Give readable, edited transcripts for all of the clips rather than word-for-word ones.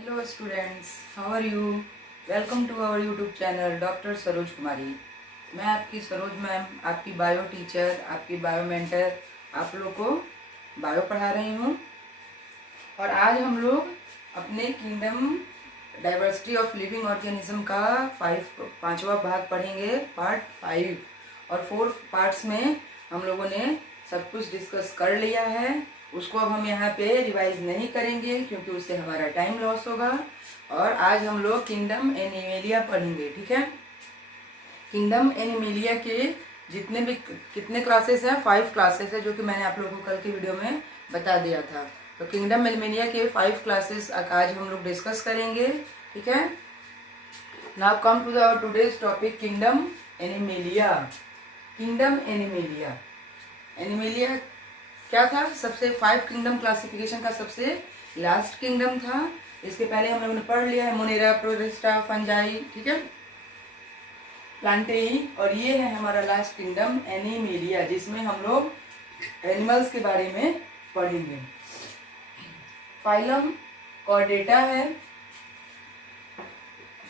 Hello students, how are you? Welcome to our YouTube channel doctor Saroj Kumari. मैं आपकी Saroj ma'am, आपकी bio teacher, आपकी bio mentor, आप लोग को बायो पढ़ा रही हूँ। और आज हम लोग अपने kingdom diversity of living organism का पांचवा भाग पढ़ेंगे, पार्ट 5। और 4 पार्ट्स में हम लोगों ने सब कुछ डिस्कस कर लिया है। उसको अब हम यहाँ पे रिवाइज नहीं करेंगे क्योंकि उससे हमारा टाइम लॉस होगा। और आज हम लोग किंगडम एनिमेलिया पढ़ेंगे, ठीक है। किंगडम एनिमेलिया के जितने भी कितने क्लासेस हैं, 5 क्लासेस है, जो कि मैंने आप लोगों को कल की वीडियो में बता दिया था। तो किंगडम एनिमेलिया के 5 क्लासेस आज हम लोग डिस्कस करेंगे, ठीक है। Now come to the today's topic, kingdom animalia. Kingdom animalia, animalia क्या था? सबसे 5 किंगडम क्लासिफिकेशन का सबसे लास्ट किंगडम था। इसके पहले हम लोगों ने पढ़ लिया है मोनेरा, प्रोटिस्टा, फंजाई, ठीक है, प्लांटेई। और ये है हमारा लास्ट किंगडम एनिमेलिया, जिसमें हम लोग एनिमल्स के बारे में पढ़ेंगे। फाइलम कॉर्डेटा है।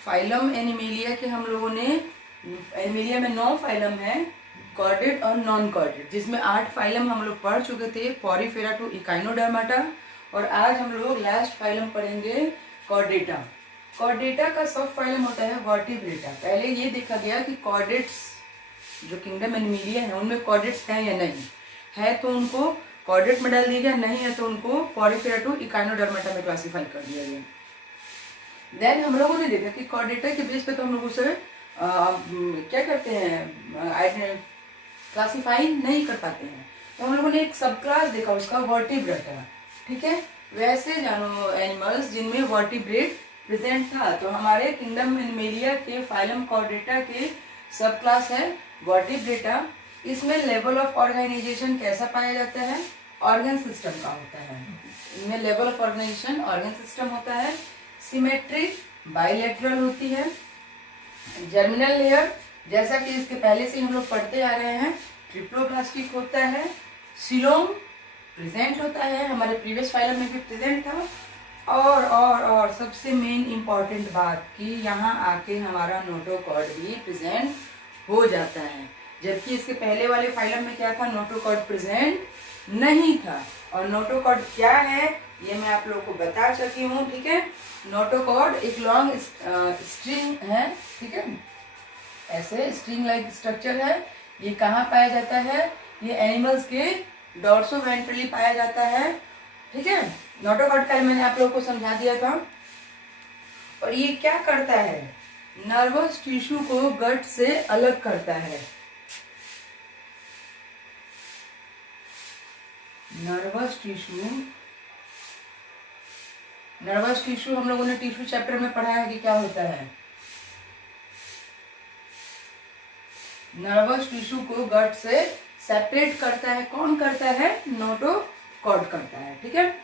फाइलम एनिमेलिया के हम लोगों ने, एनिमेलिया में 9 फाइलम है, कॉर्डेट और नॉन कॉर्डेट, जिसमें 8 फाइलम हम लोग पढ़ चुके थे, पॉरीफेरा टू इकाइनोडर्माटा। और आज हम लोग लास्ट फाइलम पढ़ेंगे, कॉर्डेटा। कॉर्डेटा का सब फाइलम होता है वर्टिब्रेटा। पहले ये देखा गया कि कॉर्डेट्स जो किंगडम एनिमेलिया है उनमें कॉर्डेट्स हैं या नहीं है, तो उनको कॉर्डेट में डाल दिया गया, नहीं है तो उनको पॉरीफेरा टू इकाइनोडर्माटा में क्लासीफाई कर दिया गया। देन हम लोगों ने देखा कि कॉर्डेटा के बेस पे तो हम लोग उसे क्या करते हैं, क्लासीफाई नहीं कर पाते हैं। तो हम लोगों ने एक सब क्लास देखा उसका, वर्टिब्रेटा, ठीक है। वैसे जानो एनिमल्स जिनमें वर्टिब्रेट प्रेजेंट था, तो हमारे किंगडम एनिमेलिया के फाइलम कॉर्डेटा के सब क्लास है वर्टिब्रेटा। इसमें लेवल ऑफ ऑर्गेनाइजेशन कैसा पाया जाता है? ऑर्गन सिस्टम का होता है। इनमें level of organisation organ system होता है। सिमेट्रिक बाइलेटरल होती है। जर्मिनल लेयर, जैसा कि इसके पहले से हम लोग पढ़ते आ रहे हैं, ट्रिप्लोब्लास्टिक होता है। सिलोम प्रेजेंट होता है, हमारे प्रीवियस फाइलम में भी प्रेजेंट था। और सबसे मेन इंपॉर्टेंट बात कि यहाँ आके हमारा नोटोकॉर्ड भी प्रेजेंट हो जाता है, जबकि इसके पहले वाले फाइलम में क्या था, नोटोकॉर्ड प्रेजेंट नहीं था। और नोटोकॉर्ड क्या है ये मैं आप लोगों को बता चुकी हूँ, ठीक है। नोटोकॉर्ड एक लॉन्ग स्ट्रिंग है, ठीक है, ऐसे स्ट्रिंग लाइक स्ट्रक्चर है। ये कहाँ पाया जाता है? ये एनिमल्स के डॉर्सोवेंट्रली पाया जाता है, ठीक है। नोटोकॉर्ड का मैंने आप लोगों को समझा दिया था। और ये क्या करता है? नर्वस टिश्यू को गट से अलग करता है। नर्वस टिश्यू हम लोगों ने टिश्यू चैप्टर में पढ़ा है कि क्या होता है। नर्वस टिश्यू को गट से सेपरेट करता है। कौन करता है? नोटोकॉर्ड करता है, ठीक है।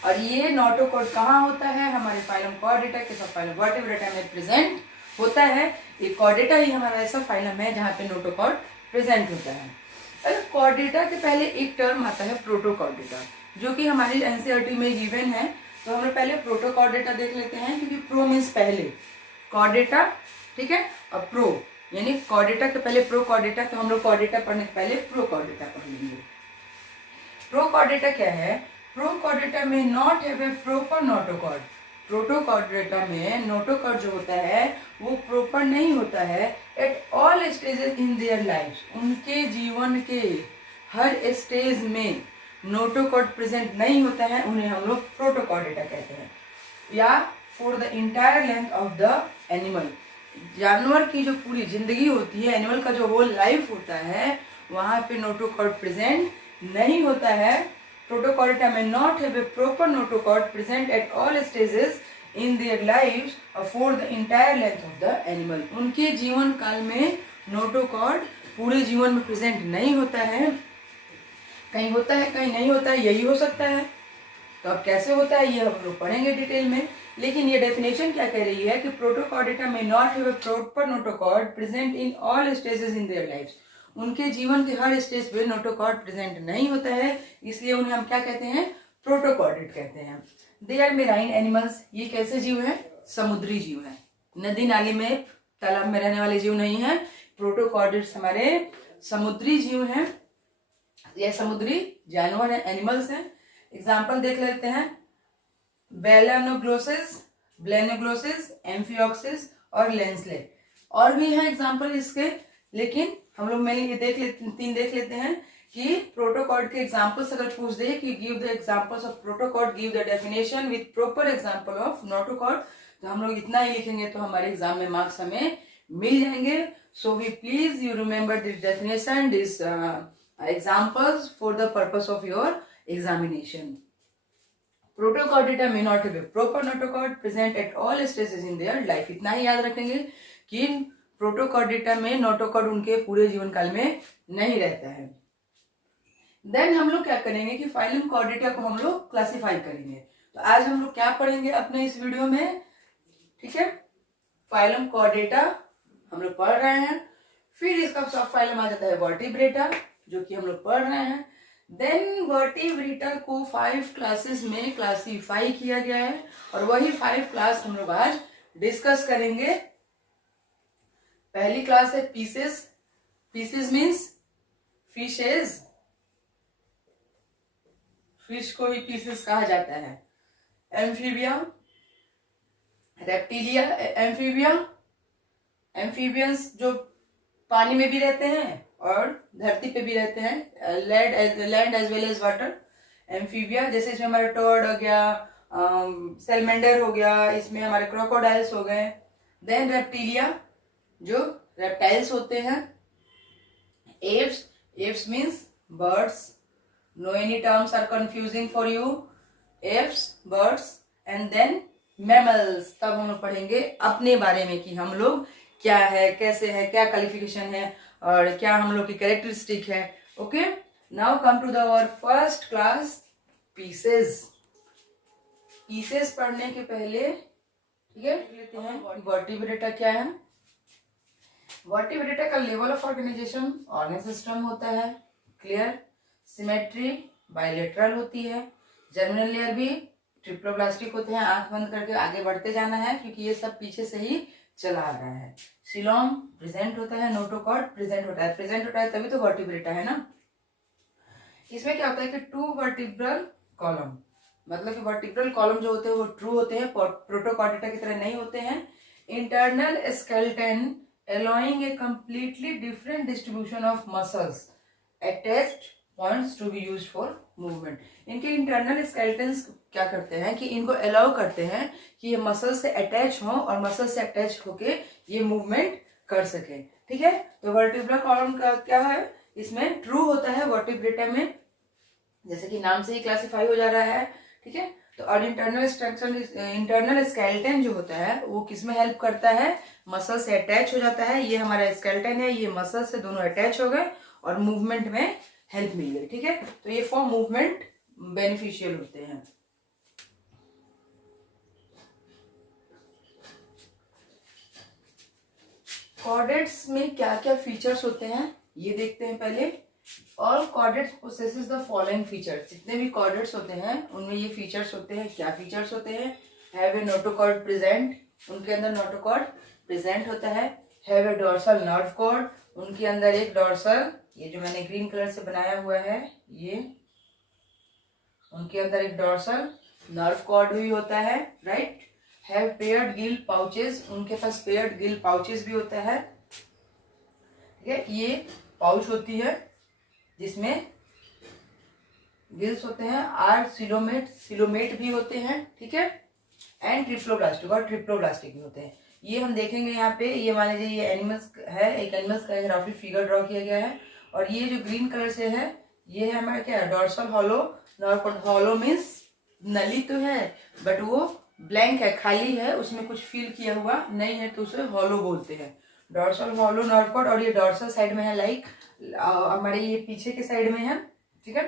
और ये नोटोकॉर्ड कहाँ होता है? हमारे फाइलम कॉर्डेटा के सब फाइलम वर्टिब्रेटा में प्रेजेंट होता है। ये कॉर्डेटा ही हमारा ऐसा फाइलम है जहाँ पे नोटोकॉर्ड प्रेजेंट होता है। अगर कॉर्डेटा के पहले एक टर्म आता है प्रोटोकॉर्डेटा, जो कि हमारी एनसीईआरटी में गिवन है। तो हम लोग पहले प्रोटोकॉर्डेटा देख लेते हैं, क्योंकि प्रो मीन्स पहले, कॉर्डेटा, ठीक है, और प्रो यानी कॉर्डेटा के पहले प्रो कॉर्डेटा। तो हम लोग कॉर्डेटा पढ़ने के पहले प्रो कॉर्डेटा पढ़ लेंगे। प्रो कॉर्डेटा क्या है? प्रो कॉर्डेटा में not have a proper notochord. Protochordata में नोटोकॉर्ड जो होता है वो प्रॉपर नहीं होता है at all stages in their life. उनके जीवन के हर स्टेज में नोटोकॉर्ड प्रेजेंट नहीं होता है, उन्हें हम लोग प्रोटोकॉर्डेटा कहते हैं। या for the entire length of the animal, जानवर की जो पूरी जिंदगी होती है, एनिमल का जो होल लाइफ होता है, वहां पे नोटोकॉर्ड प्रेजेंट नहीं होता है। प्रोटोकॉर्डेटा में not have a proper notochord present at all stages in their lives for the entire length of the animal. उनके जीवन काल में नोटोकॉर्ड पूरे जीवन में प्रेजेंट नहीं होता है। कहीं होता है कहीं नहीं होता है, यही हो सकता है। तो अब कैसे होता है ये हम लोग पढ़ेंगे डिटेल में। लेकिन ये डेफिनेशन क्या कह रही है कि प्रोटोकॉर्डेटा में not have a proper notochord present in all stages in their life. उनके जीवन के हर स्टेज पे नोटोकॉर्ड प्रेजेंट नहीं होता है, इसलिए उन्हें हम क्या कहते हैं? प्रोटोकॉर्डेट कहते हैं। दे आर मेराइन एनिमल्स, ये कैसे जीव है? समुद्री जीव है, नदी नाली में तालाब में रहने वाले जीव नहीं है। प्रोटोकॉर्डेट्स हमारे समुद्री जीव हैं, ये समुद्री जानवर है, एनिमल्स हैं। एग्जाम्पल देख लेते हैं, बेलानोग्लोसिस, ब्लेनोग्लोसिस, एम्फियोक्सिस और लेंसलेट। और भी हैं एग्जाम्पल इसके, लेकिन हम लोग मेनली ये तीन देख लेते हैं कि प्रोटोकॉर्ड के एग्जाम्पल्स अगर पूछ दे कि give the examples of protochord, give the definition with proper example of notochord, तो हम लोग इतना ही लिखेंगे तो हमारे एग्जाम में मार्क्स हमें मिल जाएंगे। So we please you remember this definition, this examples for the purpose of your examination. Protochordata may not have a proper notochord present at all stages in their life. इतना ही याद रखेंगे कि Protochordata में notochord उनके पूरे जीवन काल में नहीं रहता है। देन हम लोग क्या करेंगे कि फाइलम कॉर्डेटा को हम लोग क्लासिफाई करेंगे। तो आज हम लोग क्या पढ़ेंगे अपने इस वीडियो में, ठीक है, फाइलम कॉर्डेटा हम लोग पढ़ रहे हैं। फिर इसका सब फाइलम आ जाता है वर्टिब्रेटा, जो कि हम लोग पढ़ रहे हैं। देन वर्टिब्रेटा को 5 क्लासेस में क्लासीफाई किया गया है और वही 5 क्लास हम लोग आज डिस्कस करेंगे। पहली क्लास है pieces. Pieces means fishes, fish को ही पीसेस कहा जाता है। एम्फीबिया, रेप्टिलिया, एम्फीबिया, एम्फीबियंस जो पानी में भी रहते हैं और धरती पे भी रहते हैं, land as well as water. Amphibia जैसे इसमें हमारे टर्ड हो गया, सेलमेंडर हो गया, इसमें हमारे क्रोकोडाइल्स हो गए। देन रेप्टिलिया जो रेप्टाइल्स होते हैं। Aves, aves means birds, no any terms are confusing for you, aves birds. And then mammals, तब हम लोग पढ़ेंगे अपने बारे में कि हम लोग क्या है, कैसे है, क्या क्वालिफिकेशन है और क्या हम लोग की कैरेक्टरिस्टिक है। Okay, now come to the our first class pisces. Pisces पढ़ने के पहले ठीक है लेते हैं वर्टिब्रेटा क्या है। वर्टिब्रेटा का level of organisation organ system होता है, क्लियर, सिमेट्री बायलेटरल होती है, जर्मिनल लेयर भी ट्रिप्लोब्लास्टिक होते हैं। आंख बंद करके आगे बढ़ते जाना है क्योंकि ये सब पीछे से ही चला आ रहा है। सिलोम प्रेजेंट होता है, नोटोकॉर्ड प्रेजेंट होता है, प्रेजेंट होता है तभी तो वर्टिब्रेटा है ना। इसमें क्या होता है कि 2 वर्टिब्रल कॉलम, मतलब कि वर्टिब्रल कॉलम जो होते हैं वो ट्रू होते हैं, प्रोटोकॉर्डेटा की तरह नहीं होते हैं। Internal skeleton allowing a completely different distribution of muscles attached points to be used for movement। इनके इंटरनल स्केलेटन्स क्या करते हैं कि इनको अलाउ करते हैं कि ये मसल से अटैच हो और मसल से अटैच होके ये मूवमेंट कर सके, ठीक है। तो वर्टिब्रल कॉलम का क्या है, इसमें ट्रू होता है वर्टिब्रेटा में, जैसे कि नाम से ही क्लासिफाई हो जा रहा है, ठीक है। तो और इंटरनल स्ट्रक्चर, इंटरनल स्केलेटन जो होता है वो किसमें हेल्प करता है, मसल से अटैच हो जाता है। ये हमारा स्केलेटन है, ये मसल से दोनों अटैच हो गए और मूवमेंट में हेल्प मिल गई, ठीक है। तो ये फॉर मूवमेंट बेनिफिशियल होते हैं। कॉर्डेट्स में क्या क्या फीचर्स होते हैं ये देखते हैं पहले। All chordates possesses the following features. जितने भी कॉर्डेट्स होते हैं उनमें ये फीचर्स होते हैं। क्या फीचर्स होते हैं, हैव ए नोटोकॉर्ड प्रेजेंट, उनके अंदर नोटोकॉर्ड प्रेजेंट होता है। Have a dorsal nerve cord, उनके अंदर एक डोर्सल, ये जो मैंने ग्रीन कलर से बनाया हुआ है ये, उनके अंदर एक डोर्सल नर्व कॉर्ड भी होता है, right. Have paired Gill pouches, उनके पास पेयर्ड गिल पाउचेस भी होता है, ठीक है। ये पाउच होती है जिसमें गिल्स होते हैं, आर सिलोमेट, सिलोमेट भी होते हैं, ठीक है। एंड ट्रिप्लोब्लास्टिक, और ट्रिप्लोब्लास्टिक भी होते हैं। ये हम देखेंगे यहाँ पे, ये मान लीजिए ये एनिमल्स है, एक एनिमल्स का एक रफली फिगर ड्रॉ किया गया है और ये जो ग्रीन कलर से है ये है हमारा क्या, dorsal hollow nerve. Hollow means नली तो है बट वो ब्लैंक है, खाली है, उसमें कुछ फील किया हुआ नहीं है तो उसे हॉलो बोलते हैं, डोर्सल हॉलो नर्व कॉर्ड। और ये डोर्सल साइड में है, लाइक हमारे ये पीछे के साइड में है, ठीक है।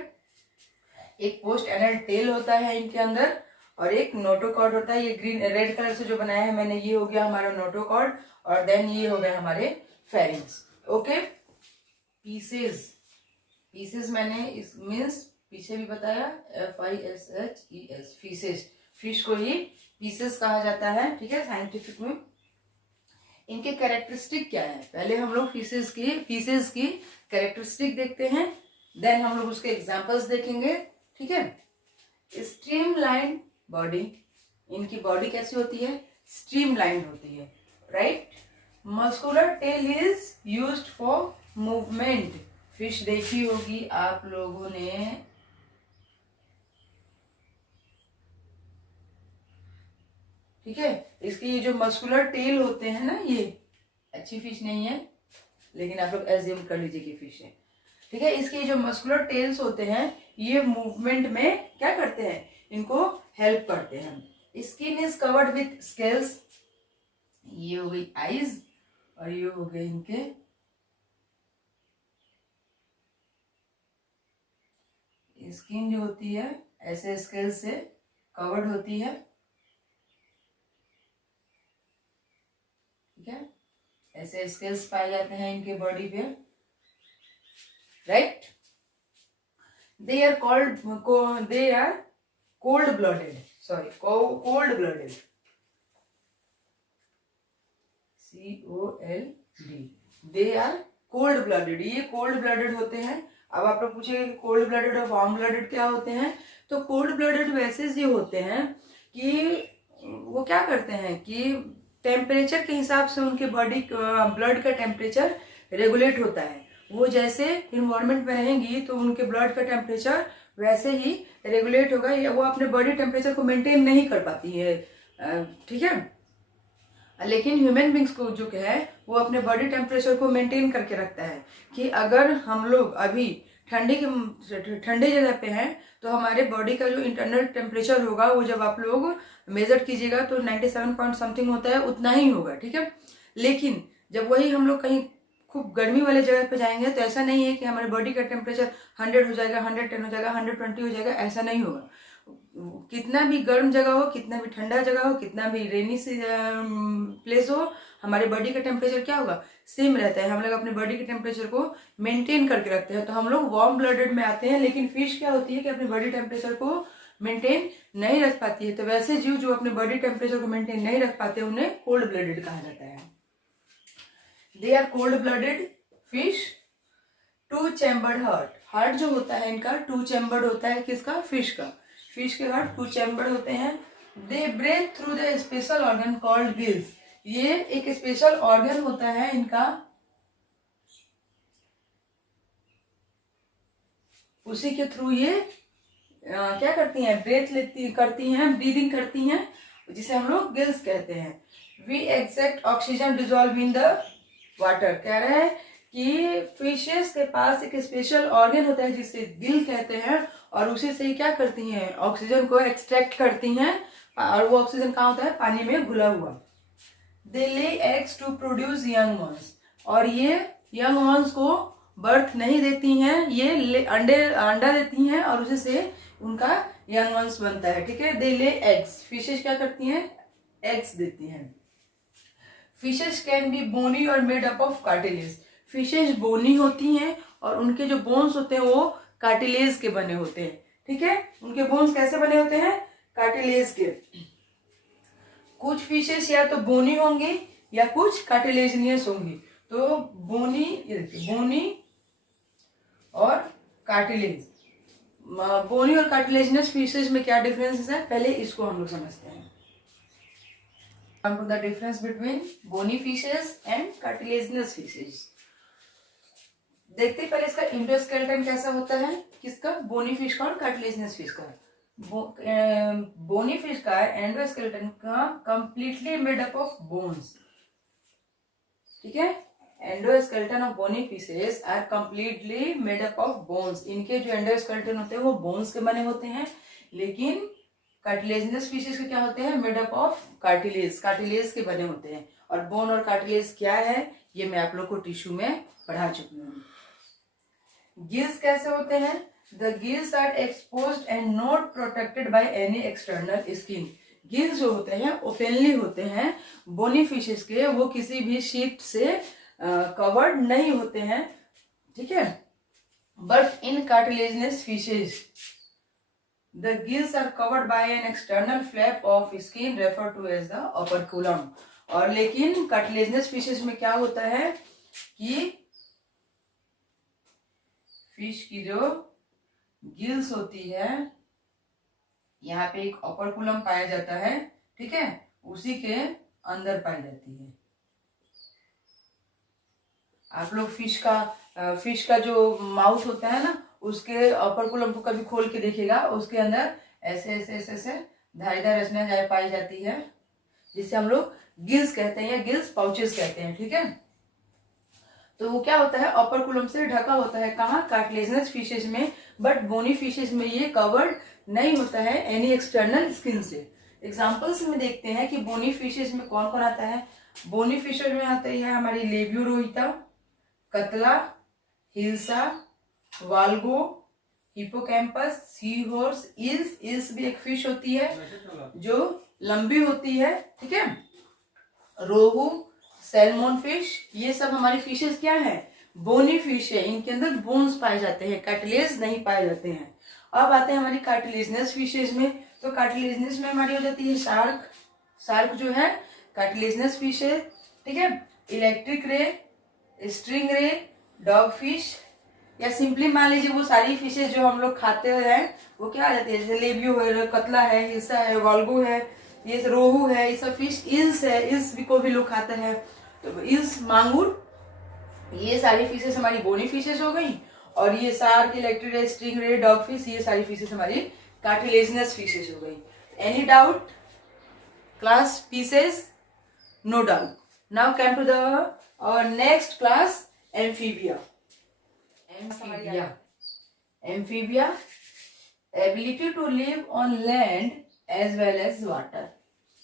एक पोस्ट एनल टेल होता है इनके अंदर और एक नोटोकॉर्ड होता है। ये ग्रीन रेड कलर से जो बनाया है मैंने, ये हो गया हमारा नोटोकॉर्ड और देन ये हो गए हमारे फेरिंग्स, ओके। पीसेस, पीसेस मैंने इस मीन्स पीछे भी बताया, FISHES, फीसेस। फिश को ही पीसेस कहा जाता है, ठीक है, साइंटिफिक में। इनके कैरेक्टरिस्टिक क्या है, पहले हम लोग पीसेस की कैरेक्टरिस्टिक देखते हैं, देन हम लोग उसके एग्जांपल्स देखेंगे, ठीक है। स्ट्रीमलाइन बॉडी, इनकी बॉडी कैसी होती है, स्ट्रीमलाइन होती है, right. Muscular tail is used for movement, fish देखी होगी आप लोगों ने, ठीक है। इसकी जो मस्कुलर टेल होते हैं ना, ये अच्छी फिश नहीं है, लेकिन आप लोग एज्यूम कर लीजिए कि फिश है, ठीक है। इसके जो मस्कुलर टेल्स होते हैं ये मूवमेंट में क्या करते हैं, इनको हेल्प करते हैं। Skin is covered with scales, ये हो गई आईज और ये हो गए इनके स्किन जो होती है ऐसे स्केल से कवर्ड होती है, ठीक है। ऐसे स्केल्स पाए जाते हैं इनके बॉडी पे, right. They are cold blooded, sorry cold blooded, COLD, they are cold blooded, ये कोल्ड ब्लडेड होते हैं। अब आप लोग पूछेंगे कि कोल्ड ब्लडेड और वार्म ब्लडेड क्या होते हैं, तो कोल्ड ब्लडेड वैसे ये होते हैं कि वो क्या करते हैं कि टेम्परेचर के हिसाब से उनके बॉडी ब्लड का टेम्परेचर रेगुलेट होता है। वो जैसे इन्वायरमेंट में रहेंगी तो उनके ब्लड का टेम्परेचर वैसे ही रेगुलेट होगा, या वो अपने बॉडी टेम्परेचर को मेंटेन नहीं कर पाती है, ठीक है। लेकिन ह्यूमन बींग्स को जो है वो अपने बॉडी टेम्परेचर को मेंटेन करके रखता है कि अगर हम लोग अभी ठंडे जगह पे हैं तो हमारे बॉडी का जो इंटरनल टेम्परेचर होगा वो जब आप लोग मेजर कीजिएगा तो 97 पॉइंट समथिंग होता है, उतना ही होगा, ठीक है। लेकिन जब वही हम लोग कहीं खूब गर्मी वाले जगह पे जाएंगे तो ऐसा नहीं है कि हमारे बॉडी का टेम्परेचर 100 हो जाएगा, 110 हो जाएगा, 120 हो जाएगा, ऐसा नहीं होगा। कितना भी गर्म जगह हो, कितना भी ठंडा जगह हो, कितना भी रेनी प्लेस हो, हमारे बॉडी का टेम्परेचर क्या होगा, सेम रहता है। हम लोग अपने बॉडी के टेम्परेचर को मेंटेन करके रखते हैं, तो हम लोग वार्म ब्लडेड में आते हैं। लेकिन फिश क्या होती है कि अपने बॉडी टेम्परेचर को मेंटेन नहीं रख पाती है, तो वैसे जीव जो अपने बॉडी टेम्परेचर को मेंटेन नहीं रख पाते उन्हें कोल्ड ब्लडेड कहा जाता है। They are cold blooded fish. Two chambered heart जो होता है इनका टू चैम्बर्ड होता है, किसका, फिश का। फिश के हार्ट टू चैम्बर्ड होते हैं। They breathe through the special organ called gills, ये एक स्पेशल ऑर्गन होता है इनका, उसी के थ्रू ये क्या करती हैं, ब्रेथ करती हैं, ब्रीदिंग करती हैं, जिसे हम लोग गिल्स कहते हैं। We accept oxygen dissolve in the water, कह रहे हैं कि फिशेस के पास एक स्पेशल ऑर्गन होता है जिसे गिल कहते हैं, और उसी से क्या करती हैं, ऑक्सीजन को एक्सट्रैक्ट करती हैं, और वो ऑक्सीजन कहाँ होता है, पानी में घुला हुआ। They lay eggs to produce young ones, और ये यंग वंस को बर्थ नहीं देती हैं, ये अंडा देती हैं और उसी से उनका यंग वंस बनता है, ठीक है। दे ले एग्स, फिशेस क्या करती हैं, एग्स देती हैं। फिशेस कैन बी बोनी और made up of cartilage, fishes bony होती हैं और उनके जो बोन्स होते हैं वो कार्टिलेज के बने होते हैं, ठीक है। उनके बोन्स कैसे बने होते हैं, कार्टिलेज के। कुछ फिशेस या तो बोनी होंगी या कुछ कार्टिलेजिनियस होंगी, तो बोनी और कार्टिलेज, बोनी और कार्टिलेजिनस फिशेस में क्या डिफरेंस है, पहले इसको हम लोग समझते हैं। Come to the difference between bony fishes and cartilaginous fishes. देखते पहले इसका एंडोस्केलेटन कैसा होता है, किसका, बोनी फिश का और कार्टिलेजिनस फिश का। बोनी फिश का एंडोस्केलेटन का completely made up of bones, ठीक है। Endoskeleton of bony fishes are completely made up of bones, इनके जो एंडोस्केलेटन होते हैं वो बोन्स के बने होते हैं। लेकिन कार्टिलेजिनस फिशेस के क्या होते हैं, मेड अप ऑफ कार्टिलेज के बने होते हैं। और बोन और कार्टिलेज क्या है ये मैं आप लोग को टिश्यू में पढ़ा चुकी हूँ। गिल्स कैसे होते हैं, the gills are exposed and not protected by any external skin, gills जो होते हैं ओपनली होते हैं बोनी फिशेस के, वो किसी भी शीट से कवर्ड नहीं होते हैं, ठीक है। but in cartilaginous fishes the gills are covered by an external flap of skin referred to as the operculum. और लेकिन कार्टिलेजिनस फिशेस में क्या होता है कि फिश की जो गिल्स होती है यहाँ पे एक ओपर्कुलम पाया जाता है, ठीक है, उसी के अंदर पाई जाती है। आप लोग फिश का जो माउथ होता है ना, उसके ओपर्कुलम को कभी खोल के देखिएगा, उसके अंदर ऐसे ऐसे ऐसे ऐसे धारीदार रचना पाई जाती है, जिसे हम लोग गिल्स कहते हैं या गिल्स पाउचेस कहते हैं, ठीक है। तो वो क्या होता है, ओपर्कुलम से ढका होता है, कहाँ, कार्टिलेजिनस फिशेज में, बट बोनी फिशेज में ये कवर्ड नहीं होता है एनी एक्सटर्नल स्किन से। एग्जाम्पल्स में देखते हैं कि बोनी फिशेज में कौन कौन आता है। बोनी फिशेज में आते हैं हमारी लेब्यूरोहिता, कतला, hilsa, वाल्गो, hippocampus, sea horse, ills भी एक फिश होती है जो लंबी होती है, ठीक है, रोहू, सैल्मोन फिश, ये सब हमारी फिशेस क्या है, बोनी फिश है, इनके अंदर बोन्स पाए जाते हैं, कार्टिलेज नहीं पाए जाते हैं। अब आते हैं हमारी कार्टिलेजिनस फिशेज में। तो कार्टिलेजिनस में हमारी हो जाती है शार्क जो है कार्टिलेजिनस फिश है, ठीक है, electric ray, string ray, dog fish, या सिंपली मान लीजिए वो सारी फिशेज जो हम लोग खाते हैं वो क्या आ जाती है, जैसे लेबियो है, कतला है, हिल्सा है, वाल्गो है, ये रोहू है, ये सब फिश, इल्स है, इल्स भी को भी लोग खाते हैं, तो इल्स, मांगुर, ये सारी फिशेस हमारी बोनी फिशेस हो गई। और ये shark, electric ray, string ray, dog fish, ये सारी फिशेस हमारी कार्टिलेजिनस फिशेस हो गई। Any doubt class pisces? No doubt. Now come to the our next class, amphibia. Amphibia, ability to live on land as well as water.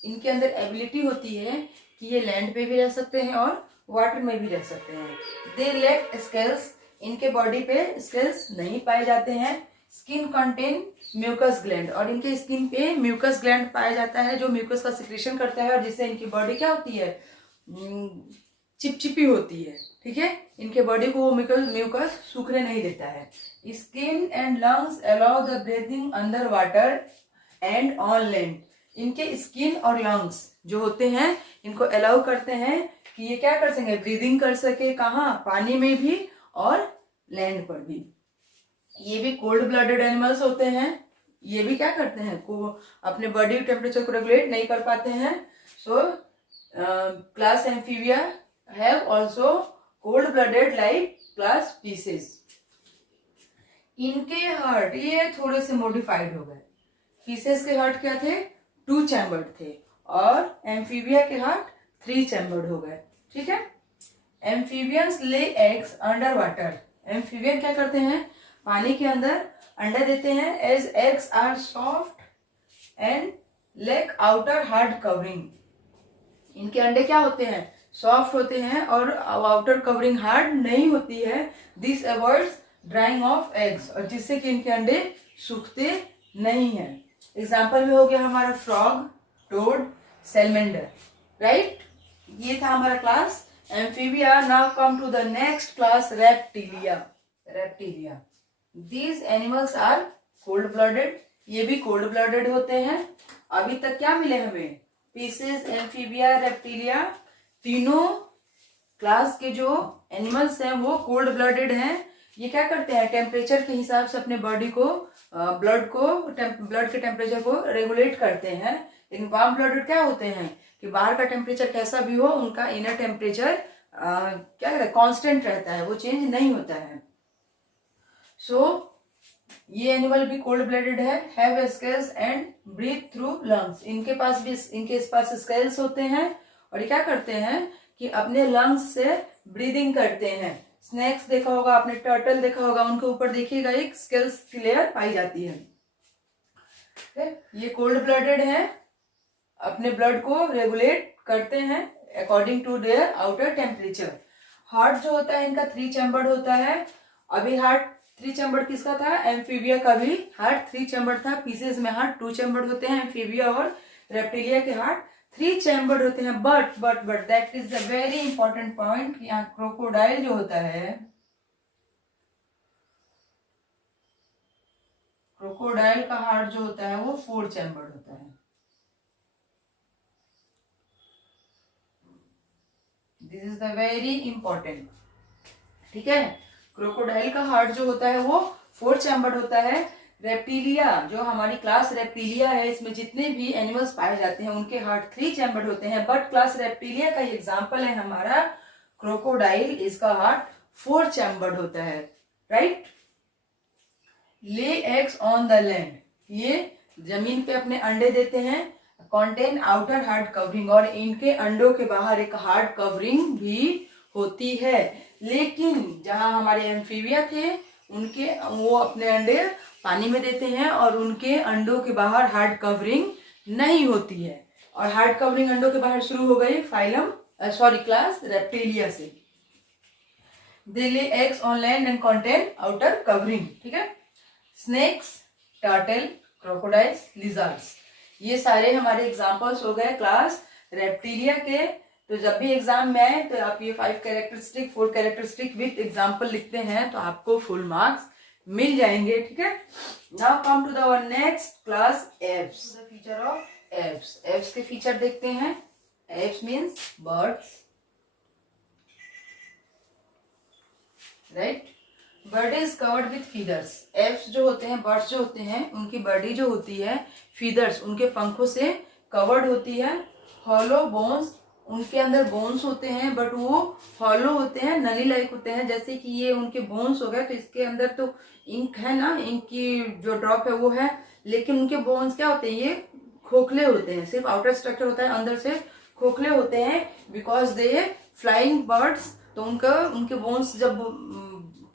इनके अंदर ability होती है कि ये लैंड पे भी रह सकते हैं और वाटर में भी रह सकते हैं। दे लैक स्केल्स, इनके बॉडी पे स्केल्स नहीं पाए जाते हैं। स्किन कंटेन म्यूकस ग्लैंड, और इनके स्किन पे म्यूकस ग्लैंड पाया जाता है जो म्यूकस का सिक्रेशन करता है और जिससे इनकी बॉडी क्या होती है, चिपचिपी होती है, ठीक है, इनके बॉडी को वो म्यूकस सूखने नहीं देता है। Skin and lungs allow the breathing under water and on land, इनके स्किन और लंग्स जो होते हैं इनको अलाउ करते हैं कि ये क्या कर सके, ब्रीदिंग कर सके, कहाँ, पानी में भी और लैंड पर भी। ये भी कोल्ड ब्लडेड एनिमल्स होते हैं, ये भी क्या करते हैं, को अपने बॉडी टेम्परेचर को रेगुलेट नहीं कर पाते हैं। So class amphibia have also cold blooded like class pieces. इनके हार्ट ये थोड़े से मॉडिफाइड हो गए। पीसेस के हार्ट क्या थे, 2 चैम्बर्ड थे, और एम्फीबिया के हार्ट 3 चैम्बर्ड हो गए, ठीक है। Amphibians lay eggs under water, amphibian क्या करते हैं, पानी के अंदर अंडे देते हैं। As eggs are soft and lack outer hard covering, इनके अंडे क्या होते हैं, सॉफ्ट होते हैं और आउटर कवरिंग हार्ड नहीं होती है। This avoids drying of eggs, और जिससे कि इनके अंडे सूखते नहीं हैं। एग्जाम्पल में हो गया हमारा फ्रॉग, टोड, सैलमेंडर, राइट। ये था हमारा class amphibia. Now come to the next class, reptilia. Reptilia, these animals are cold blooded, ये भी कोल्ड ब्लडेड होते हैं। अभी तक क्या मिले हमें, पीसेस, एम्फीबिया, रेप्टिलिया, तीनों क्लास के जो एनिमल्स हैं वो कोल्ड ब्लडेड हैं। ये क्या करते हैं, टेम्परेचर के हिसाब से अपने बॉडी को ब्लड के टेम्परेचर को रेगुलेट करते हैं। लेकिन वार्म ब्लडेड क्या होते हैं कि बाहर का टेम्परेचर कैसा भी हो, उनका इनर टेम्परेचर क्या कहते हैं, कांस्टेंट रहता है, वो चेंज नहीं होता है। सो ये एनिमल भी कोल्ड ब्लडेड है। Have scales and breathe through lungs, इनके पास स्केल्स होते हैं और ये क्या करते हैं कि अपने लंग्स से ब्रीदिंग करते हैं। स्नेक्स देखा होगा आपने, टर्टल देखा होगा, उनके ऊपर देखिएगा एक स्केल्स की लेयर पाई जाती है। ये कोल्ड ब्लडेड है, अपने ब्लड को रेगुलेट करते हैं according to their outer temperature. Heart जो होता है इनका 3 चैम्बर्ड होता है। अभी हार्ट 3 चैम्बर्ड किसका था, एम्फीबिया का भी हार्ट 3 चैम्बर्ड था। पीसेस में हार्ट 2 चैम्बर्ड होते हैं, एम्फीबिया और रेप्टिलिया के हार्ट 3 चैम्बर्ड होते हैं। But that is the very important point, यहाँ क्रोकोडाइल जो होता है, क्रोकोडाइल का हार्ट जो होता है वो 4 चैम्बर्ड होता है। This is the very important, ठीक है। क्रोकोडाइल का हार्ट जो होता है वो 4 चैम्बर्ड होता है। रेप्टिलिया, जो हमारी क्लास रेप्टिलिया है, इसमें जितने भी एनिमल्स पाए जाते हैं उनके हार्ट 3 चैम्बर्ड होते हैं, बट क्लास रेप्टिलिया का एग्जाम्पल है हमारा क्रोकोडाइल, इसका हार्ट 4 चैम्बर्ड होता है, राइट। ले एग्स ऑन द लैंड, ये जमीन पे अपने अंडे देते हैं। कॉन्टेन आउटर हार्ड कवरिंग, और इनके अंडों के बाहर एक हार्ड कवरिंग भी होती है। लेकिन जहां हमारे एम्फीबिया थे उनके वो अपने अंडे पानी में देते हैं और उनके अंडों के बाहर हार्ड कवरिंग नहीं होती है। और हार्ड कवरिंग अंडों के बाहर शुरू हो गई फाइलम क्लास रेप्टिलिया से। They lay eggs on land and contain outer covering, ठीक है। स्नेक्स, टर्टल, क्रोकोडाइल्स, लिजर्ड्स, ये सारे हमारे एग्जांपल्स हो गए क्लास रेप्टिलिया के। तो जब भी एग्जाम में आए तो आप ये 5 कैरेक्टरिस्टिक 4 कैरेक्टरिस्टिक विथ एग्जांपल लिखते हैं तो आपको फुल मार्क्स मिल जाएंगे, ठीक है। Now come to the next class aves, the feature of aves. Aves के फीचर देखते हैं। Aves means birds, right. Bird is covered with feathers. Aves जो होते हैं, बर्ड्स जो होते हैं, उनकी बॉडी जो होती है फीदर्स, उनके पंखों से कवर्ड होती है। हॉलो बोन्स, उनके अंदर बोन्स होते हैं बट वो हॉलो होते हैं, नली लाइक होते हैं। जैसे कि ये उनके बोन्स हो गए तो इसके अंदर तो इंक है ना, इंक की जो ड्रॉप है वो है, लेकिन उनके बोन्स क्या होते हैं, ये खोखले होते हैं। सिर्फ आउटर स्ट्रक्चर होता है, अंदर से खोखले होते हैं। बिकॉज दे फ्लाइंग बर्ड्स, तो उनके बोन्स जब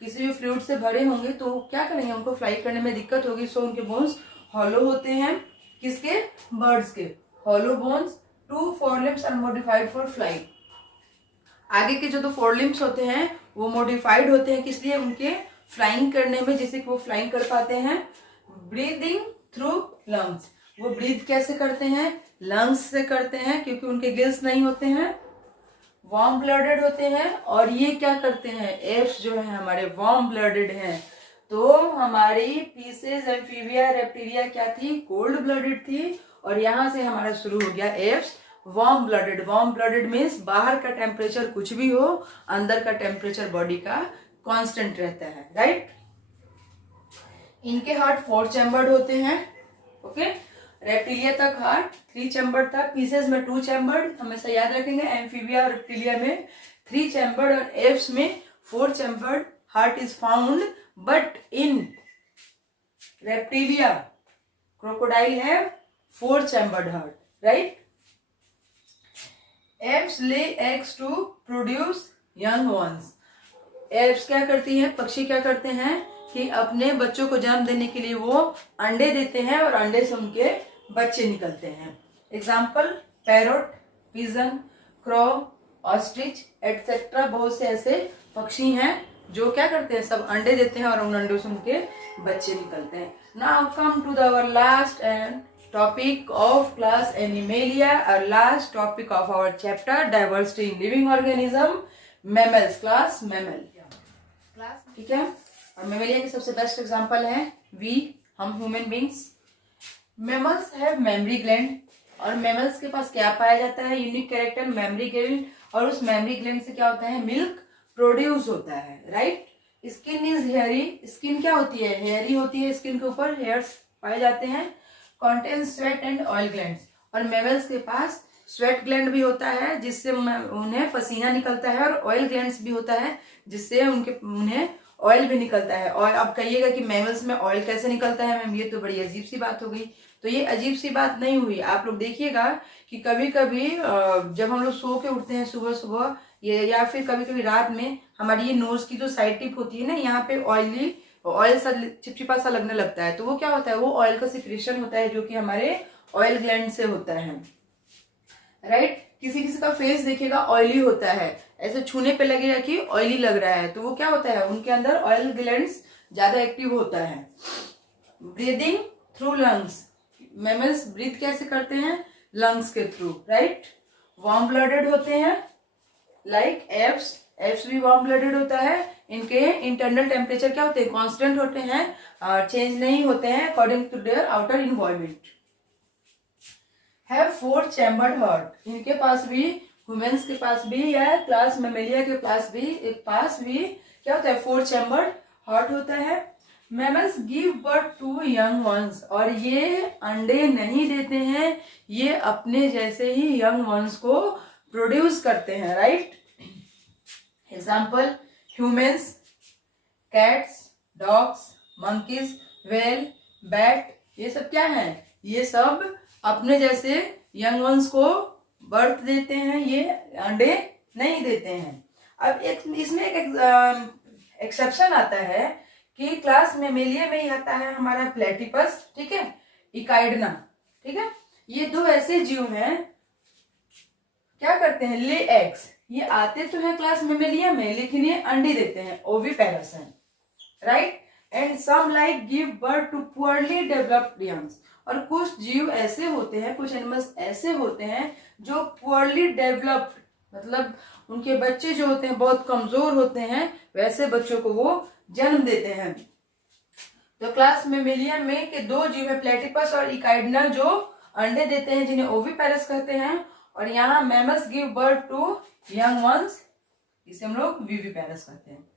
किसी भी फ्लूइड से भरे होंगे तो क्या करेंगे, उनको फ्लाई करने में दिक्कत होगी। सो उनके बोन्स हॉलो होते हैं। किसके? बर्ड्स के। Hollow bones. 2 forelimbs are modified for flight. आगे के जो 2 फोरलिम्स होते हैं वो मॉडिफाइड होते हैं, किस लिए? उनके फ्लाइंग करने में, जिससे कि वो फ्लाइंग कर पाते हैं। ब्रीदिंग थ्रू लंग्स, वो ब्रीथ कैसे करते हैं? लंग्स से करते हैं, क्योंकि उनके गिल्स नहीं होते हैं। वार्म ब्लडेड होते हैं, और ये क्या करते हैं? एप्स जो है हमारे वार्म ब्लडेड हैं। तो हमारी पीसेस एम्फीबिया रेप्टिलिया क्या थी? कोल्ड ब्लडेड थी, और यहां से हमारा शुरू हो गया apps warm blooded. Warm blooded means बाहर का टेम्परेचर कुछ भी हो, अंदर का टेम्परेचर बॉडी का कांस्टेंट रहता है, राइट। इनके हार्ट 4 चैम्बर्ड होते हैं, ओके। रेप्टिलिया तक हार्ट 3 चैम्बर्ड था, पीसेस में 2 चैम्बर्ड, हमेशा याद रखेंगे। एम्फीबिया और रेप्टिलिया में 3 चैम्बर्ड और एप्स में 4 chambered heart is found, but in reptilia crocodile है 4 chambered heart, right. Aves lay eggs to produce young ones. Aves क्या करती है, पक्षी क्या करते हैं कि अपने बच्चों को जन्म देने के लिए वो अंडे देते हैं, और अंडे से उनके बच्चे निकलते हैं। Example parrot, pigeon, crow, ostrich etcetera. बहुत से ऐसे पक्षी हैं जो क्या करते हैं, सब अंडे देते हैं और उन अंडों से उनके बच्चे निकलते हैं। Now come to our last and topic of class Animalia, और last topic of our chapter diversity in living organism, mammals, class mammal, ठीक है। और मैमलिया की सबसे बेस्ट एग्जांपल है वी, हम human beings. Mammals have memory gland, और mammals के पास क्या पाया जाता है? यूनिक कैरेक्टर मेमोरी ग्लैंड, और उस मेमोरी ग्लैंड से क्या होता है? मिल्क प्रोड्यूस होता है, right. Skin is hairy, skin क्या होती है? हेयरी होती है, स्किन के ऊपर हेयर्स पाए जाते हैं। Contain sweat and oil glands, और मैमल्स के पास स्वेट ग्लैंड भी होता है जिससे उन्हें पसीना निकलता है, और ऑयल ग्लैंड्स भी होता है जिससे उन्हें ऑयल भी निकलता है। और अब कहिएगा कि मैमल्स में ऑयल कैसे निकलता है मैम, ये तो बड़ी अजीब सी बात हो गई। तो ये अजीब सी बात नहीं हुई। आप लोग देखिएगा कि कभी कभी जब हम लोग सो के उठते हैं सुबह सुबह, ये या फिर कभी कभी रात में, हमारी ये नोज की जो साइड टिप होती है ना, यहाँ पे ऑयल सा चिपचिपा सा लगने लगता है। तो वो क्या होता है? वो ऑयल का सिक्रेशन होता है, जो कि हमारे ऑयल ग्लैंड से होता है, राइट। किसी किसी का फेस देखिएगा ऑयली होता है, ऐसे छूने पे लगेगा कि ऑयली लग रहा है, तो वो क्या होता है? उनके अंदर ऑयल ग्लैंड्स ज्यादा एक्टिव होता है। Breathing through lungs, mammals breathe कैसे करते हैं? लंग्स के थ्रू, राइट। वार्म ब्लडेड होते हैं लाइक एप्स एप्स भी वार्म ब्लडेड होता है, इनके इंटरनल टेम्परेचर क्या होते हैं, कांस्टेंट होते हैं, चेंज नहीं होते हैं according to their outer environment. Have 4 chambered heart, इनके पास भी, ह्यूमंस के पास भी या क्लास मेमेलिया के पास भी क्या होता है, 4 चैम्बर्ड हार्ट होता है। Mammals give birth to young ones, और ये अंडे नहीं देते हैं, ये अपने जैसे ही यंग वंस को प्रोड्यूस करते हैं, right. Example humans, cats, dogs, monkeys, whale, bat, ये सब क्या है, ये सब अपने जैसे यंग वंस को बर्थ देते हैं, ये अंडे नहीं देते हैं। अब इसमें एक एक्सेप्शन आता है कि क्लास मेमेलिया में ही आता है हमारा प्लेटिपस, ठीक है, इकाइडना, ठीक है। ये 2 ऐसे जीव हैं, क्या करते हैं, ले एग्स, ये आते तो हैं क्लास मेमेलिया में लेकिन ये अंडे देते हैं, ओविपेरस हैं, right. And some like give birth to poorly developed youngs, और कुछ जीव ऐसे होते हैं, कुछ एनिमल्स ऐसे होते हैं जो पुअरली डेवलप्ड, मतलब उनके बच्चे जो होते हैं बहुत कमजोर होते हैं, वैसे बच्चों को वो जन्म देते हैं। तो क्लास मेमेलिया में के 2 जीव है, प्लेटिपस और इकाइडना, जो अंडे देते हैं जिन्हें ओविपेरस कहते हैं, और यहाँ mammals give birth to young ones, इसे हम लोग विविपेरस कहते हैं।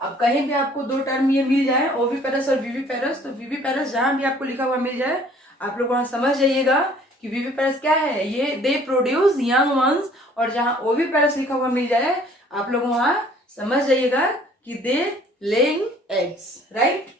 अब कहीं भी आपको 2 टर्म ये मिल जाए, ओविपेरस और विविपेरस, तो विविपेरस जहां भी आपको लिखा हुआ मिल जाए, आप लोग वहां समझ जाइएगा कि विविपेरस क्या है, ये दे प्रोड्यूस यंग वंस, और जहां ओविपेरस लिखा हुआ मिल जाए, आप लोग वहां समझ जाइएगा कि दे लेइंग एग्स, राइट।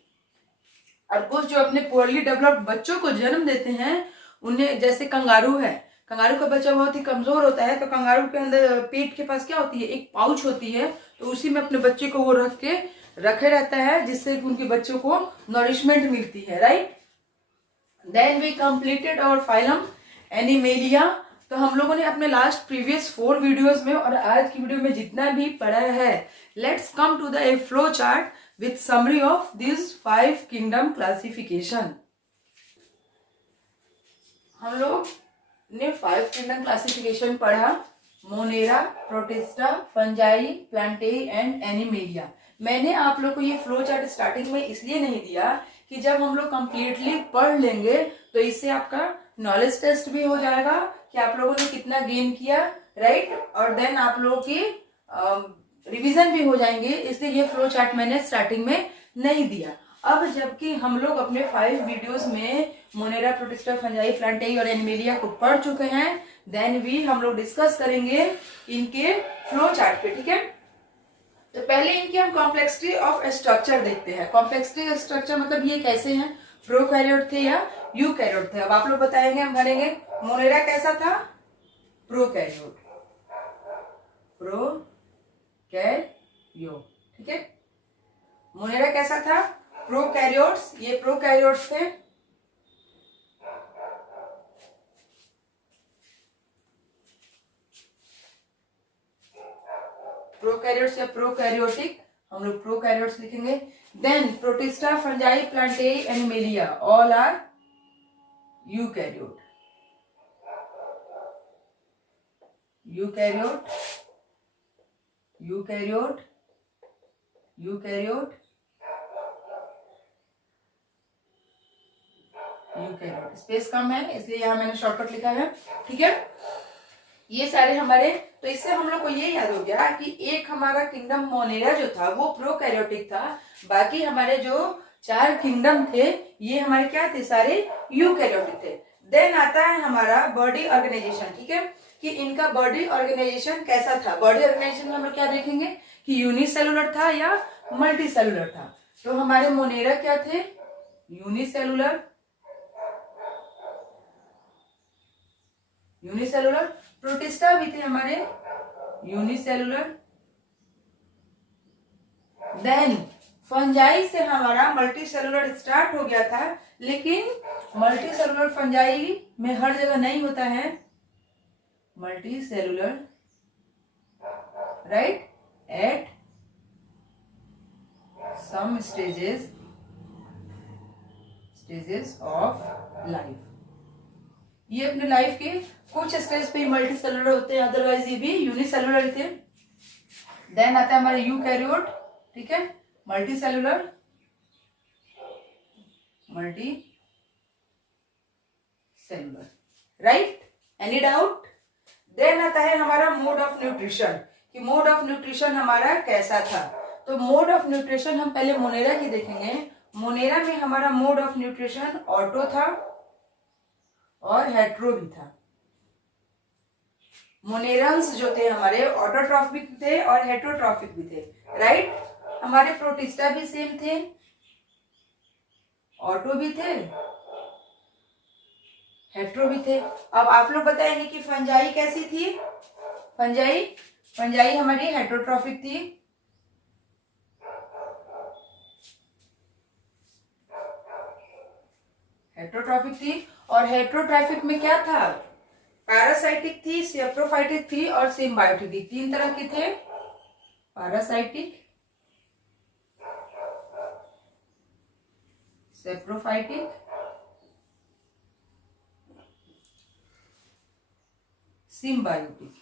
और कुछ जो अपने पुअरली डेवलप्ड बच्चों को जन्म देते हैं, उन्हें, जैसे कंगारू है, कंगारू का बच्चा बहुत ही कमजोर होता है, तो कंगारू के अंदर पेट के पास क्या होती है, एक पाउच होती है, तो उसी में अपने बच्चे को वो रखे रहता है, जिससे उनके बच्चों को नरिशमेंट मिलती है, right. Then we completed our phylum animalia. तो हम लोगों ने अपने लास्ट प्रीवियस 4 वीडियोस में और आज की वीडियो में जितना भी पढ़ा है, let's come to the flow chart with summary of this 5 kingdom classification. हम लोग ने 5 किंगडम क्लासिफिकेशन पढ़ा, Monera, Protista, Fungi, Plantae and Animalia. मैंने आप लोग को ये फ्लो चार्ट स्टार्टिंग में इसलिए नहीं दिया कि जब हम लोग कंप्लीटली पढ़ लेंगे तो इससे आपका नॉलेज टेस्ट भी हो जाएगा कि आप लोगों ने कितना गेन किया, राइट, और देन आप लोगों की रिवीजन भी हो जाएंगे, इसलिए ये फ्लो चार्ट मैंने स्टार्टिंग में नहीं दिया। अब जबकि हम लोग अपने 5 वीडियोस में मोनेरा, प्रोटिस्टा, फंजाई, प्लांटेई और एनिमेलिया को पढ़ चुके हैं, देन भी हम लोग डिस्कस करेंगे इनके फ्लो चार्ट पे, ठीक है। तो पहले इनकी हम कॉम्प्लेक्सिटी ऑफ स्ट्रक्चर देखते हैं। कॉम्प्लेक्सिटी ऑफ स्ट्रक्चर मतलब ये कैसे हैं, प्रोकैरियोट थे या यूकैरियोट थे। अब आप लोग बताएंगे, हम भरेंगे। मोनेरा कैसा था, प्रोकैरियोट, प्रोकैरियोट, ठीक है। मोनेरा कैसा था, प्रोकैरियोट्स, ये प्रोकैरियोट्स थे। प्रोकैरियोट्स या प्रोकैरियोटिक, हम लोग प्रोकैरियोट्स लिखेंगे। Then Protista, Fungi, Plantae, Animalia, all are eukaryote. Eukaryote, eukaryote, eukaryote, eukaryote. Space कम है इसलिए यहां मैंने शॉर्टकट लिखा है, ठीक है। ये सारे हमारे, तो इससे हम लोग को ये याद हो गया कि एक हमारा किंगडम मोनेरा जो था वो प्रोकैरियोटिक था, बाकी हमारे जो 4 किंगडम थे ये हमारे क्या थे, सारे यूकैरियोटिक थे। देन आता है हमारा बॉडी ऑर्गेनाइजेशन, ठीक है, कि इनका बॉडी ऑर्गेनाइजेशन कैसा था। बॉडी ऑर्गेनाइजेशन में हम लोग क्या देखेंगे कि यूनिसेलुलर था या मल्टी सेलुलर था। तो हमारे मोनेरा क्या थे, यूनिसेलुलर, यूनिसेलुलर। प्रोटिस्टा भी थे हमारे यूनिसेलुलर। देन फंजाई से हमारा मल्टी सेलुलर स्टार्ट हो गया था, लेकिन मल्टी सेलुलर फंजाई में हर जगह नहीं होता है, multi cellular, right, at some stages of life. ये अपने लाइफ के कुछ स्टेज पे मल्टी सेलुलर होते हैं, अदरवाइज ये भी यूनिसेलुलर थे। देन आता है हमारा यूकैरियोट, ठीक है, multi cellular, multi cellular, right, any doubt? Then आता है हमारा मोड ऑफ न्यूट्रिशन, कि मोड ऑफ न्यूट्रिशन हमारा कैसा था। तो मोड ऑफ न्यूट्रिशन हम पहले मोनेरा की देखेंगे। मोनेरा में हमारा मोड ऑफ न्यूट्रिशन ऑटो था और हेट्रो भी था। मोनेरल्स जो थे हमारे ऑटोट्रॉफिक थे और हेट्रोट्रॉफिक भी थे, राइट। हमारे प्रोटिस्टा भी सेम थे, ऑटो भी थे, हेट्रो भी थे। अब आप लोग बताएंगे कि फंजाई कैसी थी? फंजाई हमारी हेट्रोट्रॉफिक थी, हेट्रोट्रॉफिक थी। और हेट्रोट्रॉफिक में क्या था? पैरासाइटिक थी, सेप्रोफाइटिक थी और सिम्बायोटिक थी। 3 तरह के थे, पैरासाइटिक, सेप्रोफाइटिक, सिम्बायोटिक।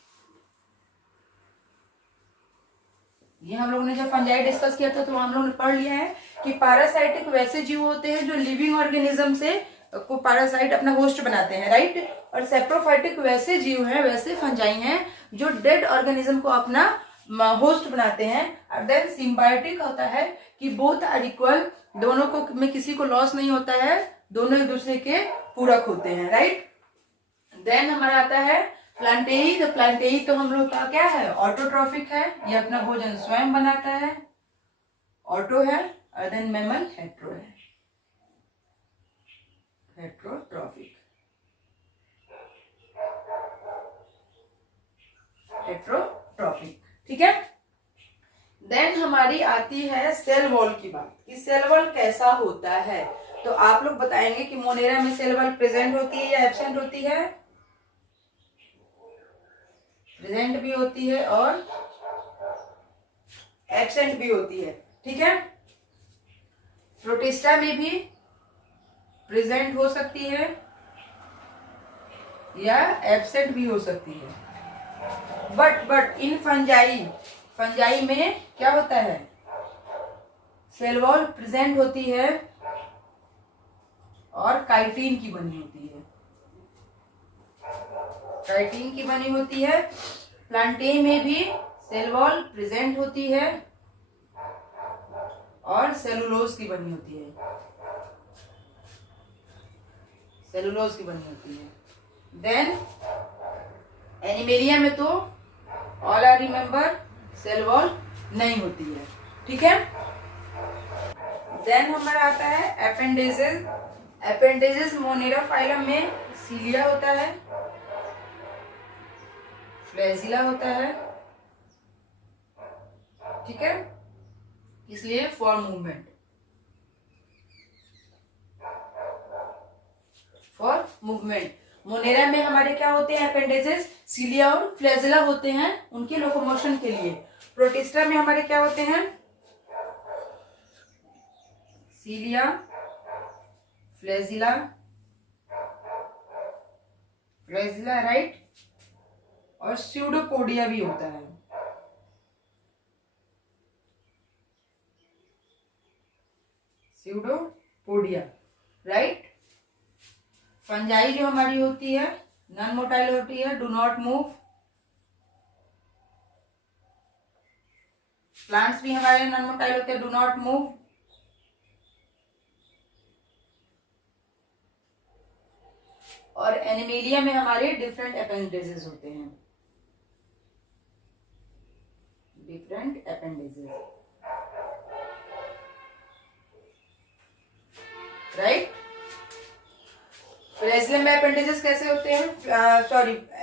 ये हम लोगों ने जब फंजाई डिस्कस किया था तो हम लोगों ने पढ़ लिया है कि पैरासाइटिक वैसे जीव होते हैं जो लिविंग ऑर्गेनिज्म से को पैरासाइट अपना होस्ट बनाते हैं, राइट। और सेप्रोफाइटिक वैसे जीव हैं, वैसे फंजाई हैं जो डेड ऑर्गेनिज्म को अपना होस्ट बनाते हैं। और देन सिम्बायोटिक होता है कि बोथ आर इक्वल, दोनों को में किसी को लॉस नहीं होता है, दोनों एक दूसरे के पूरक होते हैं, राइट। देन हमारा आता है प्लांटेई। तो प्लांटेई तो हम लोग का क्या है? ऑटोट्रॉफिक है, ये अपना भोजन स्वयं बनाता है, ऑटो है। और देन मैमल हेट्रो है, हेट्रोट्रॉफिक, हेट्रोट्रॉफिक, ठीक है। देन हमारी आती है सेल वॉल की बात, कि सेल वॉल कैसा होता है। तो आप लोग बताएंगे कि मोनेरा में सेल वॉल प्रेजेंट होती है या एब्सेंट होती है? प्रेजेंट भी होती है और एब्सेंट भी होती है, ठीक है। प्रोटिस्टा में भी प्रेजेंट हो सकती है या एब्सेंट भी हो सकती है। बट इन फंजाई में क्या होता है? सेल वॉल प्रेजेंट होती है और काइटिन की बनी होती है, काइटिन की बनी होती है। प्लांटेई में भी सेल वॉल प्रेजेंट होती है और सेलुलोज की बनी होती है, सेलुलोज की बनी होती है। देन एनिमेलिया में तो all are remember cell wall नहीं होती है, ठीक है। देन हमारा आता है एपेंडेजेस। एपेंडेजेस मोनेरा फाइलम में सीलिया होता है, फ्लैजिला होता है, ठीक है, इसलिए for movement, for movement. Monera में हमारे क्या होते हैं? अपेंडेजेस, सीलिया और फ्लैजिला होते हैं उनके लोकोमोशन के लिए। प्रोटिस्टा में हमारे क्या होते हैं? सीलिया, फ्लैजिला, राइट, और स्यूडोपोडिया भी होता है, स्यूडोपोडिया, राइट। फंजाई जो हमारी होती है नॉन मोटाइल होती है, डू नॉट मूव। प्लांट्स भी हमारे नॉन मोटाइल होते हैं, डू नॉट मूव। और एनिमेलिया में हमारे डिफरेंट अपेंडेजेस होते हैं, डिफरेंट अपेंडेजेस, राइट। फ्लैजिला में अपेंडेजेस कैसे होते हैं?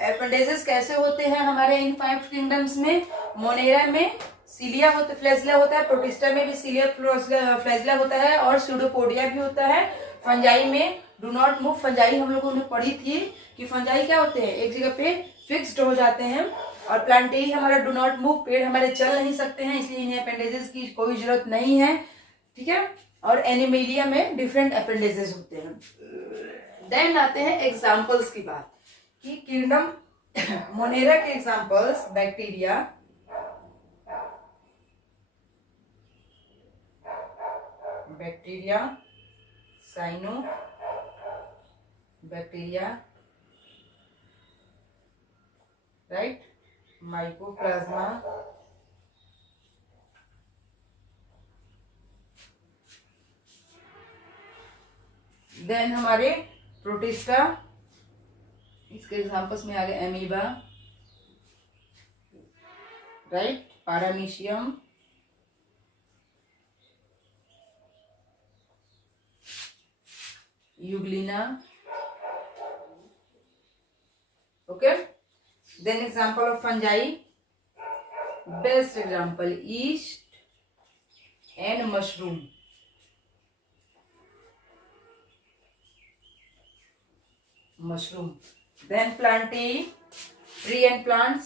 अपेंडेजेस कैसे होते हैं हमारे इन 5 किंगडम्स में? मोनेरा में सीलिया होता, फ्लैजिला होता है, प्रोटिस्टा में भी सीलिया फ्लैजिला होता है और स्यूडोपोडिया भी होता है। फंजाई में डू नॉट मूव। फंजाई हम लोगों ने पढ़ी थी कि फंजाई क्या होते हैं? एक जगह पे फिक्स्ड हो जाते हैं। और प्लांटेई हमारा डू नॉट मूव, पेड़ हमारे चल नहीं सकते हैं, इसलिए इन्हें अपेंडेजेस की कोई जरूरत नहीं है, ठीक है। और एनिमेलिया में डिफरेंट अपेंडेजेस होते हैं, देन आते हैं एग्जाम्पल्स की बात कि किंगडम मोनेरा के examples bacteria, cyano bacteria, right, mycoplasma, then हमारे प्रोटिस्टा, इसके एग्जांपल्स में आ गए amoeba, right, paramecium, euglena, okay. Then example of Fungi, best example yeast and mushroom, then plantae, tree and plants,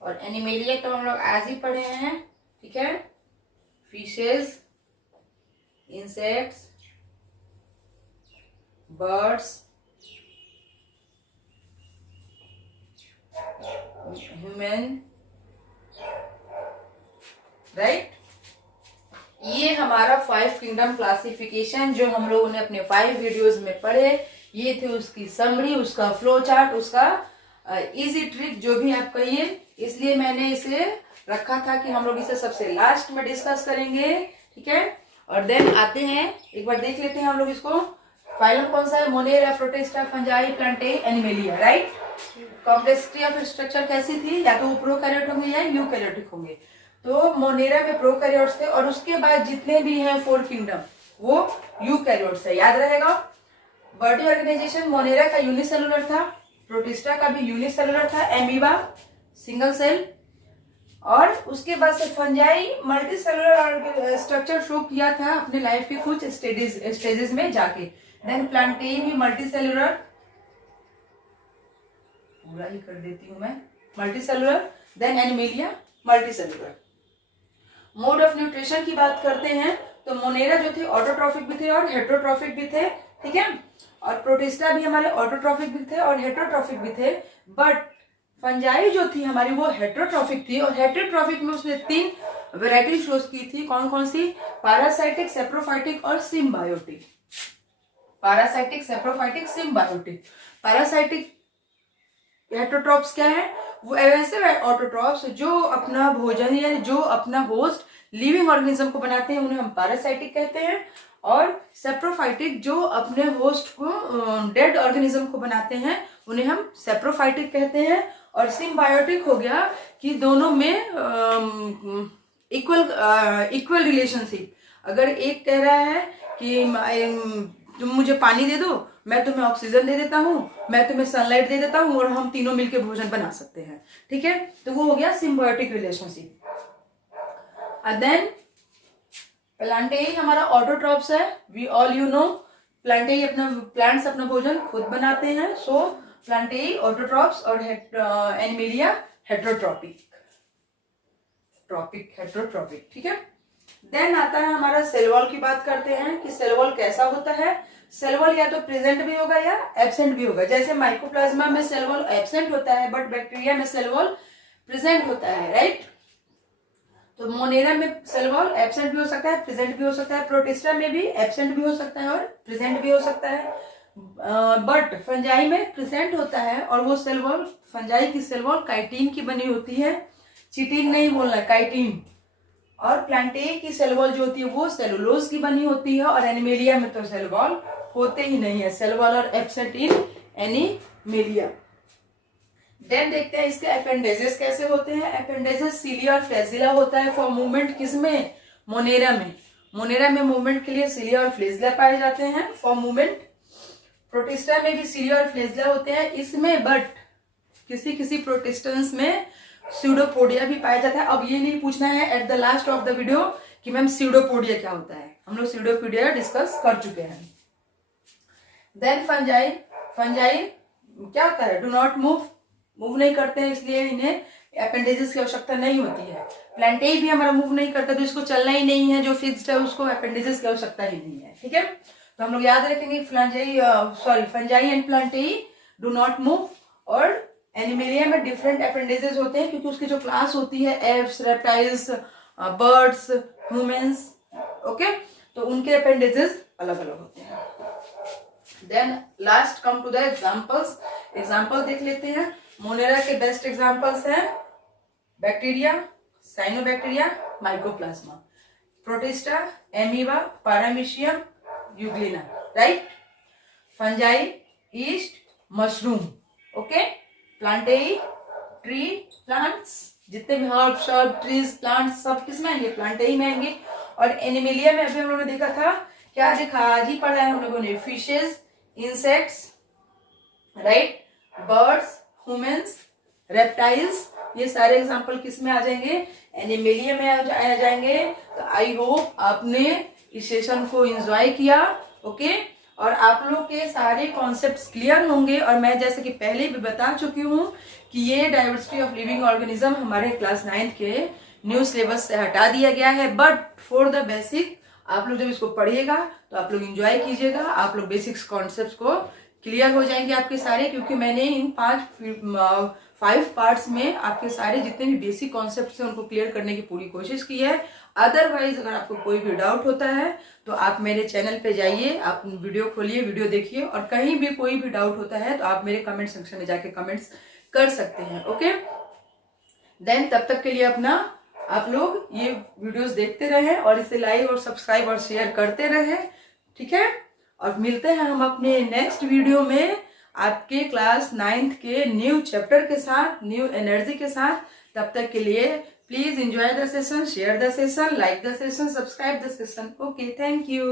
और एनिमेलिया तो हम लोग आज ही पढ़े हैं, ठीक है, fishes, insects, birds, human, right. ये हमारा 5 किंगडम क्लासिफिकेशन जो हम लोगों ने अपने 5 वीडियोस में पढ़े, ये थे उसकी समरी, उसका फ्लो चार्ट, उसका इजी ट्रिक, जो भी आप कहिए। इसलिए मैंने इसे रखा था कि हम लोग इसे सबसे लास्ट में डिस्कस करेंगे, ठीक है। और देन आते हैं, एक बार देख लेते हैं हम लोग इसको। फाइलम कौन सा है? Monera, Protista, fungi, Plantae, animalia, right. Complexity of structure कैसी थी? या तो वो प्रोकैरियोट होंगे या यूकैरियोटिक होंगे। तो मोनेरा में प्रोकैरियोट्स थे, और उसके बाद जितने भी हैं 4 किंगडम वो यूकैरियोट्स है, याद रहेगा। बॉडी ऑर्गेनाइजेशन मोनेरा का यूनिसेलुलर था, प्रोटिस्टा का भी यूनिसेलुलर था, एमीबा सिंगल सेल, और उसके बाद से fungi multi cellular structure show किया था अपने लाइफ के कुछ स्टेजेस में जाके। देन प्लांटेई भी मल्टी सेलुलर, पूरा ही कर देती हूं मैं, multi cellular. Then animalia multi cellular. Mode of nutrition की बात करते हैं तो मोनेरा जो थे ऑटोट्रॉफिक भी थे और हेट्रोट्रॉफिक भी थे, ठीक है। और प्रोटिस्टा भी हमारे ऑटोट्रॉफिक भी थे और हेट्रोट्रॉफिक भी थे। बट फंजाई जो थी हमारी वो हेट्रोट्रॉफिक थी, और हेट्रोट्रॉफिक में उसने 3 वैरायटी शोज की थी। कौन कौन सी? पैरासाइटिक, सेप्रोफाइटिक और symbiotic. Parasitic, saprophytic, symbiotic. Parasitic heterotrophs क्या है? वो ऐसे ऑटोट्रॉप्स जो अपना भोजन या जो अपना होस्ट लिविंग ऑर्गेनिज्म को बनाते हैं, उन्हें हम पैरासाइटिक कहते हैं। और सेप्रोफाइटिक जो अपने होस्ट को डेड ऑर्गेनिज्म को बनाते हैं, उन्हें हम सेप्रोफाइटिक कहते हैं। और सिम्बायोटिक हो गया कि दोनों में इक्वल रिलेशनशिप। अगर एक कह रहा है कि तुम मुझे पानी दे दो, मैं तुम्हें ऑक्सीजन दे देता हूँ, मैं तुम्हें सनलाइट दे देता हूँ, और हम तीनों मिलकर भोजन बना सकते हैं, ठीक है। तो वो हो गया सिम्बायोटिक रिलेशनशिप। देन प्लांटेई हमारा ऑटोट्रॉप्स है। We all you know Plantae plants अपना भोजन खुद बनाते हैं। सो प्लांटेई ऑटोट्रॉप्स और एनिमेलिया हेट्रोट्रॉपिक, हेट्रोट्रॉपिक, ठीक है। देन आता है हमारा सेल वॉल की बात करते हैं कि सेल वॉल कैसा होता है। सेल वॉल या तो प्रेजेंट भी होगा या एब्सेंट भी होगा। जैसे माइकोप्लाज्मा में सेल वॉल एब्सेंट होता है, बट बैक्टीरिया में सेल वॉल प्रेजेंट होता है, राइट। तो मोनेरा में सेल वॉल एब्सेंट भी हो सकता है, प्रेजेंट भी हो सकता है। प्रोटिस्टा में भी एब्सेंट भी हो सकता है और प्रेजेंट भी हो सकता है। बट फंजाई में प्रेजेंट होता है, और वो सेल वॉल, फंजाई की सेल वॉल काइटिन की बनी होती है। चिटिन नहीं बोलना, काइटिन। और प्लांटेई की सेल वॉल जो होती है वो सेलुलोज की बनी होती है। और एनिमेलिया में तो सेल वॉल होते ही नहीं है, सेल वॉल और एब्सेंट इन एनिमेलिया। देन देखते हैं इसके अपेंडेजेस कैसे होते हैं। अपेंडेजेस सिलिया और फ्लैजिला होता है फॉर मूवमेंट। किसमें? मोनेरा में। मोनेरा में मूवमेंट के लिए सिलिया और फ्लैजिला पाए जाते हैं फॉर मूवमेंट। प्रोटिस्टा में भी सिलिया और फ्लैजिला होते हैं इसमें, बट किसी किसी प्रोटिस्टेंस में स्यूडोपोडिया भी पाया जाता है। अब ये नहीं पूछना है at the last of the video कि मैम स्यूडोपोडिया क्या होता है, हम लोग स्यूडोपोडिया डिस्कस कर चुके हैं। देन फंजाई क्या होता है? डू नॉट मूव, मूव नहीं करते हैं, इसलिए इन्हें अपेंडेजेस की आवश्यकता नहीं होती है। प्लांटेई भी हमारा मूव नहीं करता, तो इसको चलना ही नहीं है, जो फिक्स्ड है उसको अपेंडेजेस की आवश्यकता ही नहीं है। ठीक है, तो हम लोग याद रखेंगे Fungi and Plantae do not move. और एनिमेलिया में डिफरेंट अपेंडेजेस होते हैं, क्योंकि उसकी जो क्लास होती है apes, reptiles, birds, humans, okay, तो उनके अपेंडेजेस अलग अलग होते हैं। Then last come to the examples. Example देख लेते हैं। मोनेरा के बेस्ट एग्जांपल्स हैं bacteria, cyanobacteria, mycoplasma, Protista, amoeba, paramecium, euglena, right. Fungi, yeast, mushroom, okay. Plantae, tree plants, जितने भी हर्ब, शर्ब, ट्रीज, प्लांट्स सब किस में आएंगे? प्लांटेई में आएंगे। और एनिमेलिया में अभी हम लोगों ने देखा था, क्या देखा, आज ही पढ़ा है हम लोगों ने, fishes, insects, right, birds, humans, reptiles, ये सारे एग्जांपल किस में आ जाएंगे? एनिमेलिया में आ जाएंगे। तो आई होप आपने इस सेशन को एंजॉय किया, ओके, और आप लोग के सारे कॉन्सेप्ट्स क्लियर होंगे। और मैं जैसे कि पहले भी बता चुकी हूँ कि ये डाइवर्सिटी ऑफ लिविंग ऑर्गेनिज्म हमारे क्लास 9th के न्यू सिलेबस से हटा दिया गया है, बट फॉर द बेसिक आप लोग जब इसको पढ़िएगा तो आप लोग एंजॉय कीजिएगा, आप लोग बेसिक्स कॉन्सेप्ट्स को क्लियर हो जाएंगे आपके सारे, क्योंकि मैंने इन 5 पार्ट्स में आपके सारे जितने भी बेसिक कॉन्सेप्ट्स हैं उनको क्लियर करने की पूरी कोशिश की है। अदरवाइज अगर आपको कोई भी डाउट होता है तो आप मेरे चैनल पे जाइए, आप वीडियो खोलिए, वीडियो देखिए, और कहीं भी कोई भी डाउट होता है तो आप मेरे कमेंट सेक्शन में जाके कमेंट्स कर सकते हैं, ओके। देन तब तक के लिए अपना आप लोग ये वीडियोस देखते रहें और इसे लाइक और सब्सक्राइब और शेयर करते रहें, ठीक है। और मिलते हैं हम अपने नेक्स्ट वीडियो में आपके क्लास 9th के न्यू चैप्टर के साथ, न्यू एनर्जी के साथ। तब तक के लिए please enjoy the session, share the session, like the session, subscribe the session, okay, thank you.